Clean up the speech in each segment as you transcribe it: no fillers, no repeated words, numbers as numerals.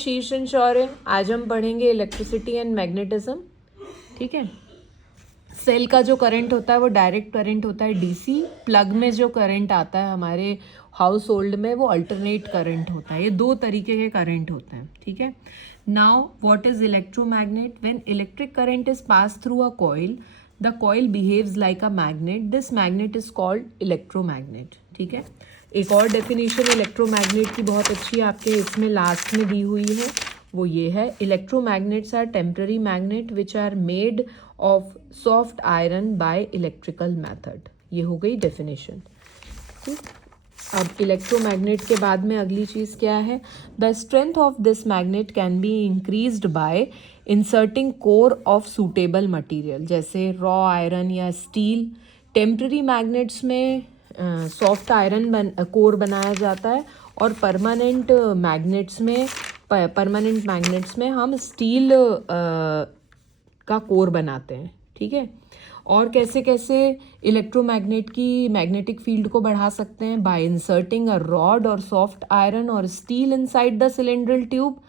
शीर्ष शौर्य। आज हम पढ़ेंगे इलेक्ट्रिसिटी एंड मैग्नेटिज्म। ठीक है। सेल का जो करंट होता है वो डायरेक्ट करंट होता है डीसी। प्लग में जो करंट आता है हमारे हाउस होल्ड में वो अल्टरनेट करंट होता है। ये दो तरीके के करंट होते हैं। ठीक है। Now what is electromagnet? When electric current is pass through a coil, the coil behaves like a magnet. This magnet is called electromagnet. ठीक है। एक और डेफिनेशन इलेक्ट्रोमैग्नेट की बहुत अच्छी आपके इसमें लास्ट में दी हुई है, वो ये है, electromagnets are temporary magnet which are made of soft iron by electrical method. ये हो गई डेफिनेशन। ठीक। अब इलेक्ट्रोमैग्नेट के बाद में अगली चीज़ क्या है? The strength of this magnet can be increased by inserting core of suitable material, जैसे रॉ आयरन या स्टील। टेम्पररी मैग्नेट्स में सॉफ्ट आयरन कोर बनाया जाता है, और परमानेंट मैग्नेट्स में हम स्टील का कोर बनाते हैं। ठीक है। और कैसे कैसे इलेक्ट्रोमैग्नेट की मैग्नेटिक फील्ड को बढ़ा सकते हैं? बाय इंसर्टिंग अ रॉड और सॉफ्ट आयरन और steel inside the cylindrical tube.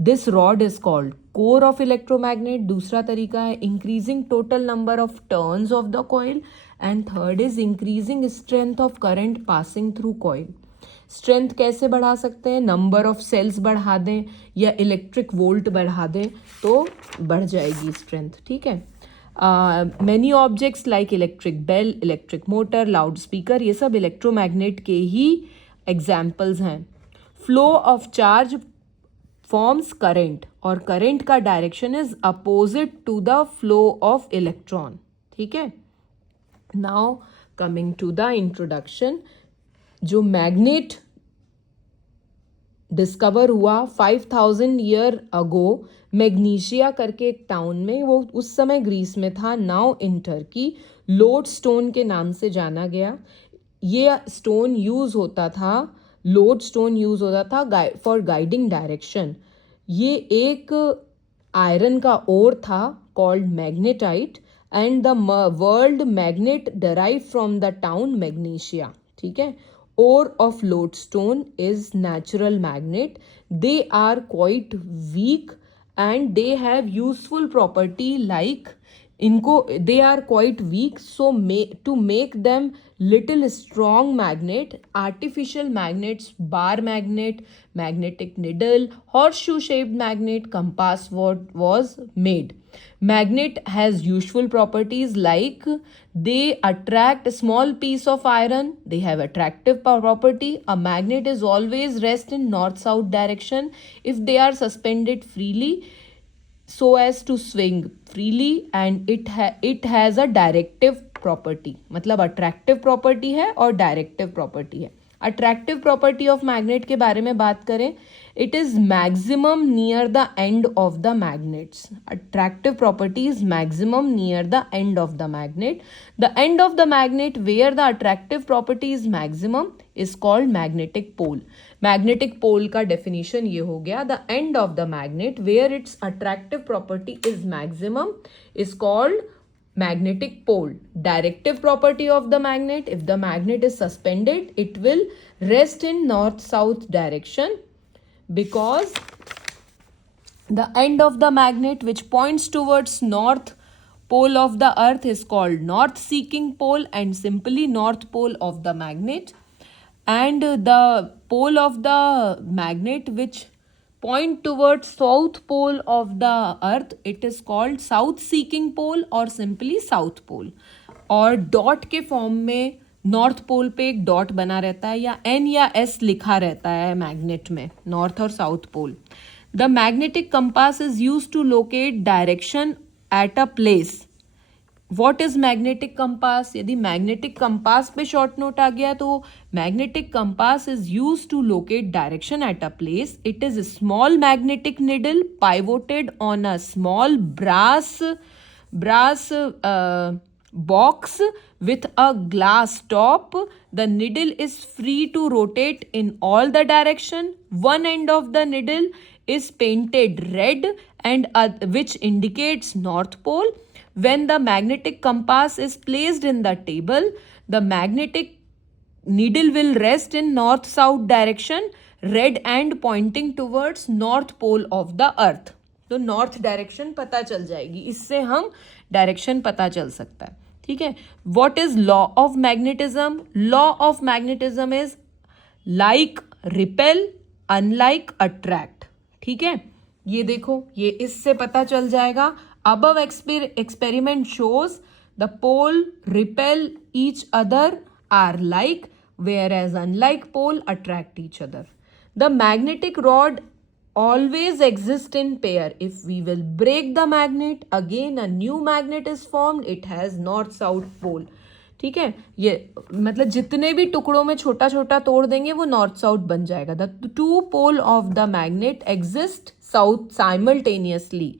This rod is called core of electromagnet. दूसरा तरीका है increasing total number of turns of the coil, and third is increasing strength of current passing through coil. Strength कैसे बढ़ा सकते हैं? Number of sales बढ़ा दें या इलेक्ट्रिक वोल्ट बढ़ा दें तो बढ़ जाएगी स्ट्रेंथ। ठीक है। Many objects like electric bell, electric motor, loud speaker, ये सब इलेक्ट्रोमैग्नेट के ही एग्जाम्पल्स हैं। Flow of charge forms current, और करंट का direction is opposite to the flow of electron. ठीक है। Now coming to the introduction. जो मैग्नेट डिस्कवर हुआ 5000 ईयर अगो मैग्नीशिया करके एक टाउन में, वो उस समय ग्रीस में था, नाउ इन टर्की, लोडस्टोन के नाम से जाना गया। ये स्टोन यूज होता था, लोडस्टोन यूज होता था फॉर गाइडिंग डायरेक्शन। ये एक आयरन का ओर था called magnetite, and the world magnet derive from the town magnesia. ठीक है। Ore of lodestone is natural magnet. They are quite weak and they have useful property like इनको they are quite weak, so to make them little strong magnet, artificial magnets, bar magnet, magnetic needle, horseshoe shaped magnet, compass was made. Magnet has useful properties like they attract a small piece of iron. They have attractive property. A magnet is always rest in north-south direction if they are suspended freely so as to swing freely, and it has a directive property. मतलब attractive property है और directive property है। Attractive property of magnet के बारे में बात करें, it is maximum near the end of the magnets. Attractive property is maximum near the end of the magnet. The end of the magnet where the attractive property is maximum is called magnetic pole. Magnetic pole का definition ये हो गया, the end of the magnet where its attractive property is maximum is called magnetic pole. Directive property of the magnet, if the magnet is suspended, it will rest in north-south direction because the end of the magnet which points towards north pole of the earth is called north seeking pole, and simply north pole of the magnet, and the pole of the magnet which point towards south pole of the earth, it is called south seeking pole or simply south pole. और dot के form में north pole पे एक dot बना रहता है या N या एस लिखा रहता है मैग्नेट में, नॉर्थ और south pole. The magnetic compass is use to locate direction at a place. What is magnetic compass? यदि मैग्नेटिक कंपास पे शॉर्ट नोट आ गया तो magnetic compass is use to locate direction at a place. It is small magnetic needle pivoted on a small brass box with a glass top. The needle is free to rotate in all the direction. One end of the needle is painted red and which indicates north pole. When the magnetic compass is placed in the table, the magnetic needle will rest in north-south direction red end pointing towards north pole of the earth. तो north direction पता चल जाएगी, इससे हम direction पता चल सकता है। ठीक है, what is law of magnetism? Law of magnetism is like repel unlike attract. ठीक है, ये देखो, ये इससे पता चल जाएगा। Above experiment shows the pole repel each other are like, whereas unlike pole attract each other. The magnetic rod always exists in pair. If we will break the magnet, again a new magnet is formed. It has north south pole. ठीक है, ये मतलब जितने भी टुकड़ों में छोटा छोटा तोड़ देंगे वो नॉर्थ साउथ बन जाएगा। The two pole of the magnet exist south simultaneously.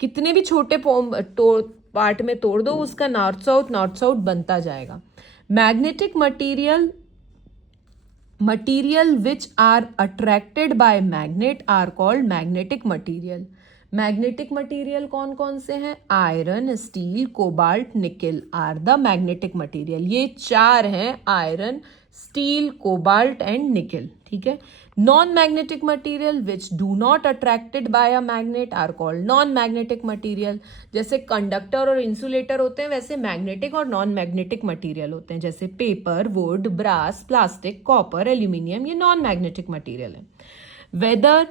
कितने भी छोटे पार्ट में तोड़ दो, उसका नॉर्थ साउथ बनता जाएगा। Magnetic material which are attracted by magnet are called magnetic material. Magnetic material कौन कौन से हैं? आयरन, स्टील, कोबाल्ट, निकल आर द मैग्नेटिक मटेरियल। ये चार हैं, iron, steel, cobalt and nickel. ठीक है, non magnetic material which do not attracted by a magnet are called non magnetic material. जैसे कंडक्टर और इंसुलेटर होते हैं, वैसे मैग्नेटिक और नॉन मैग्नेटिक मटेरियल होते हैं, जैसे paper, wood, brass, plastic, copper, aluminium, ये नॉन मैग्नेटिक मटेरियल है। वेदर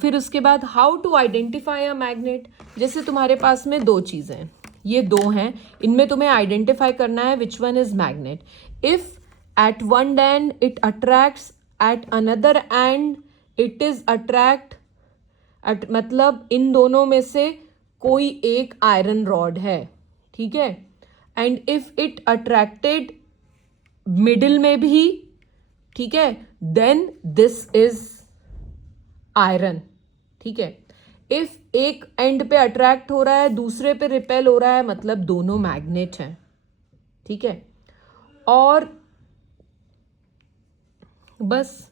फिर उसके बाद how to identify a magnet. जैसे तुम्हारे पास में दो चीज़ें हैं, ये दो हैं, इनमें तुम्हें आइडेंटिफाई करना है which one is magnet. If at one and it attracts, at another and it is attract, मतलब इन दोनों में से कोई एक आयरन रॉड है। ठीक है, and if it attracted middle में भी, ठीक है, देन दिस इज आयरन। ठीक है, इफ एक एंड पे अट्रैक्ट हो रहा है, दूसरे पे रिपेल हो रहा है, मतलब दोनों मैग्नेट हैं। ठीक है, और बस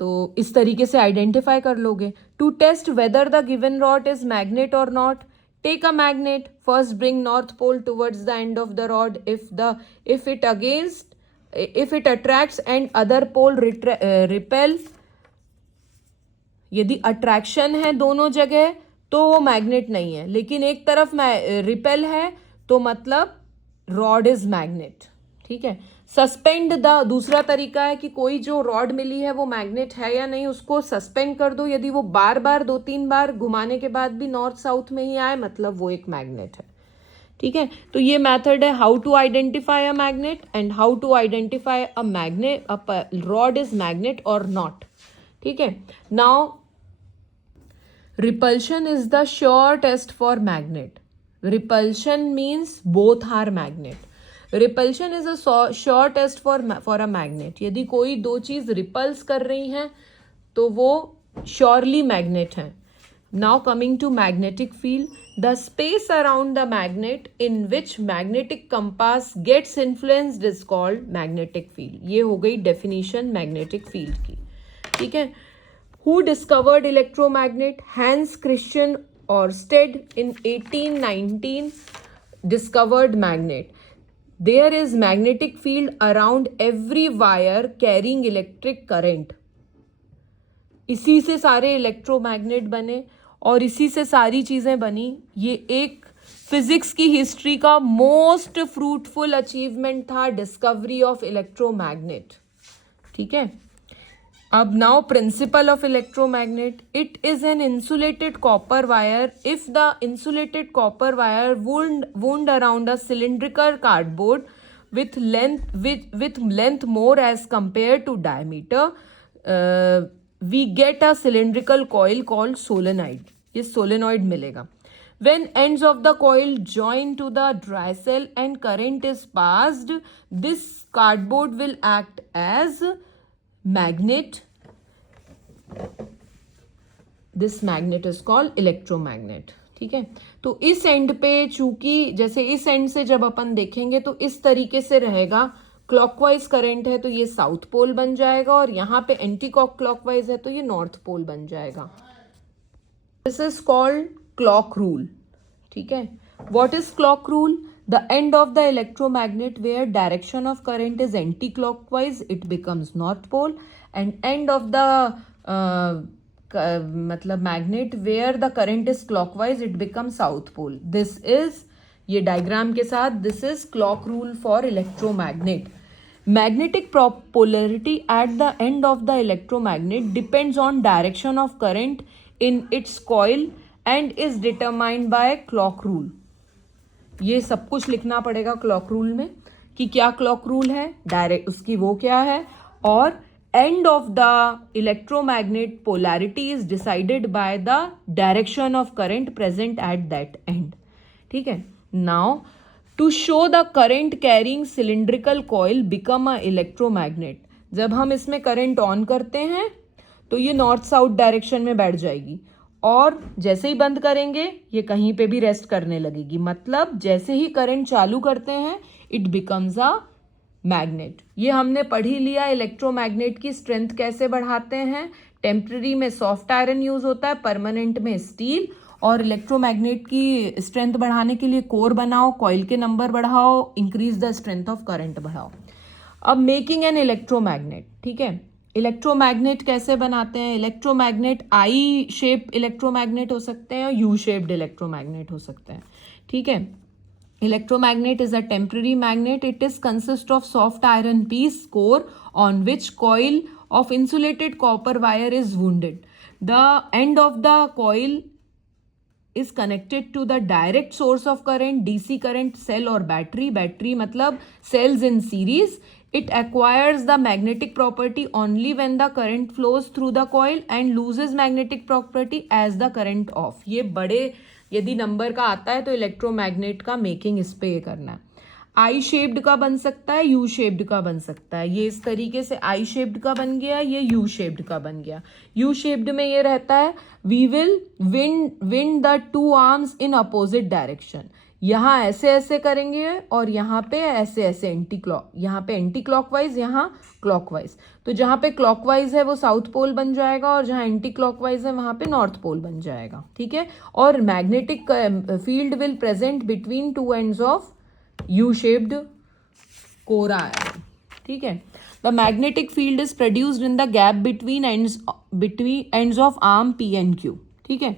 तो इस तरीके से आइडेंटिफाई कर लोगे। To test whether the given rod is magnet और not, take a magnet, first bring north pole towards the end of the rod, if it attracts and other pole repel. यदि अट्रैक्शन है दोनों जगह तो वो magnet नहीं है, लेकिन एक तरफ रिपेल है तो मतलब रॉड इज मैग्नेट। ठीक है, सस्पेंड द दूसरा तरीका है कि कोई जो रॉड मिली है वो मैग्नेट है या नहीं, उसको सस्पेंड कर दो। यदि वो बार बार 2-3 बार घुमाने के बाद भी नॉर्थ साउथ में ही आए, मतलब वो एक मैग्नेट है। ठीक है, तो ये मेथड है how to identify a magnet and how to identify a magnet, a rod is magnet और नॉट। ठीक है, now repulsion is the sure test for magnet. Repulsion means both are magnet. Repulsion is a sure test for a magnet. यदि कोई दो चीज ripples कर रही हैं तो वो श्योरली मैग्नेट है। Now coming to magnetic field, the space around the magnet in which magnetic compass gets influenced is called magnetic field. ये हो गई definition magnetic field की। ठीक है, Who discovered electromagnet? Hans Christian Ørsted in 1819 discovered magnet. There is magnetic field around every wire carrying electric current. इसी से सारे electromagnet बने और इसी से सारी चीज़ें बनी। ये एक फिजिक्स की हिस्ट्री का मोस्ट फ्रूटफुल अचीवमेंट था, डिस्कवरी ऑफ इलेक्ट्रोमैग्नेट। ठीक है, अब now principle of electromagnet, it is an insulated copper wire. If the insulated copper wire wound around a cylindrical cardboard with length more as compared to diameter, we get a cylindrical coil called solenoid. ये solenoid मिलेगा। When ends of the coil join to the dry cell and current is passed, this cardboard will act as magnet. This magnet is called electromagnet. ठीक है, तो इस and पे चूंकि जैसे इस एंड से जब अपन देखेंगे तो इस तरीके से रहेगा, क्लॉकवाइज करंट है तो ये साउथ पोल बन जाएगा, और यहाँ पे एंटी क्लॉकवाइज है तो ये नॉर्थ पोल बन जाएगा। This is called clock rule. ठीक है, what is clock rule? The end of the electromagnet where direction of current is anti-clockwise, it becomes north pole, and end of the मतलब magnet where the current is clockwise it becomes south pole. This is, ये diagram के साथ, this is clock rule for electromagnet. Magnetic polarity at the end of the electromagnet depends on direction of current in its coil and is determined by clock rule. ये सब कुछ लिखना पड़ेगा clock rule में कि क्या क्लॉक रूल है, direct उसकी वो क्या है, और end of the electromagnet polarity is decided by the direction of current present at that end. ठीक है. Now to show the current carrying cylindrical coil become a electromagnet. जब हम इसमें करंट ऑन करते हैं तो ये नॉर्थ साउथ डायरेक्शन में बैठ जाएगी और जैसे ही बंद करेंगे ये कहीं पे भी रेस्ट करने लगेगी. मतलब जैसे ही करंट चालू करते हैं इट बिकम्स अ मैग्नेट. ये हमने पढ़ ही लिया इलेक्ट्रोमैग्नेट की स्ट्रेंथ कैसे बढ़ाते हैं. टेम्पररी में सॉफ्ट आयरन यूज होता है, परमानेंट में स्टील. और इलेक्ट्रोमैग्नेट की स्ट्रेंथ बढ़ाने के लिए कोर बनाओ, कॉइल के नंबर बढ़ाओ, increase the strength of current बढ़ाओ. अब मेकिंग एन इलेक्ट्रोमैग्नेट. ठीक है. इलेक्ट्रोमैग्नेट कैसे बनाते हैं. इलेक्ट्रोमैग्नेट आई शेप इलेक्ट्रोमैग्नेट हो सकते हैं और यू शेप्ड इलेक्ट्रोमैग्नेट हो सकते हैं. ठीक है. Electromagnet is a temporary magnet. It is consist of soft iron piece core on which coil of insulated copper wire is wounded. The end of the coil is connected to the direct source of current, DC current, cell or battery. Battery मतलब cells in series. It acquires the magnetic property only when the current flows through the coil and loses magnetic property as the current off. ये बड़े यदि number का आता है तो electromagnet का making इस पे करना है. आई शेप्ड का बन सकता है, यू शेप्ड का बन सकता है. ये इस तरीके से आई शेप्ड का बन गया, ये यू शेप्ड का बन गया. यू शेप्ड में ये रहता है we will wind the two arms in opposite direction. यहाँ ऐसे ऐसे करेंगे और यहाँ पे ऐसे ऐसे एंटी क्लॉक, यहाँ पे एंटी क्लॉकवाइज, यहाँ क्लॉकवाइज. तो जहाँ पे क्लॉकवाइज है वो साउथ पोल बन जाएगा और जहाँ एंटी क्लॉकवाइज है वहाँ पे नॉर्थ पोल बन जाएगा. ठीक है. और magnetic field will present between two ends of U shaped core iron. ठीक है. The magnetic field is produced in the gap between ends of arm P and Q. ठीक है.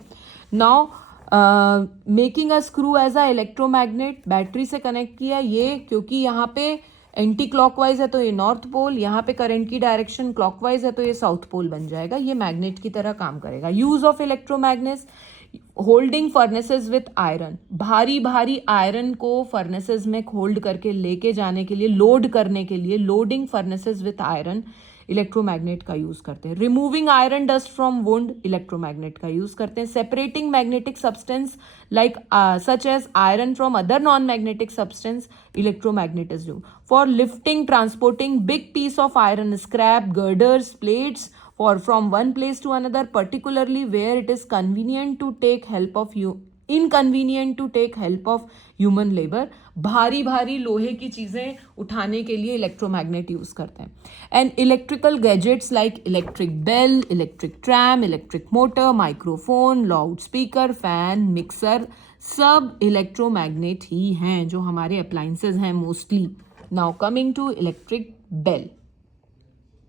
Now making a screw as a electromagnet. Battery से connect किया ये, क्योंकि यहाँ पे एंटी क्लॉकवाइज है तो ये नॉर्थ पोल, यहाँ पे करंट की डायरेक्शन क्लॉकवाइज है तो ये साउथ पोल बन जाएगा. ये मैग्नेट की तरह काम करेगा. Use of electromagnets. Holding furnaces with iron. भारी भारी आयरन को फर्नेसेस में होल्ड करके लेके जाने के लिए, लोड करने के लिए loading furnaces with iron electromagnet का यूज करते हैं. Removing iron dust from wound electromagnet का यूज करते हैं. Separating magnetic substance like such as iron from other non magnetic substance electromagnet is used. For lifting transporting big piece of iron, scrap, girders, plates for from one place to another, particularly where it is inconvenient to take help of human labor. भारी भारी लोहे की चीजें उठाने के लिए electromagnet use करते हैं. And electrical gadgets like electric bell, electric tram, electric motor, microphone, loud speaker, fan, mixer, सब इलेक्ट्रोमैग्नेट ही हैं जो हमारे अप्लायंसेज हैं mostly. Now coming to electric bell.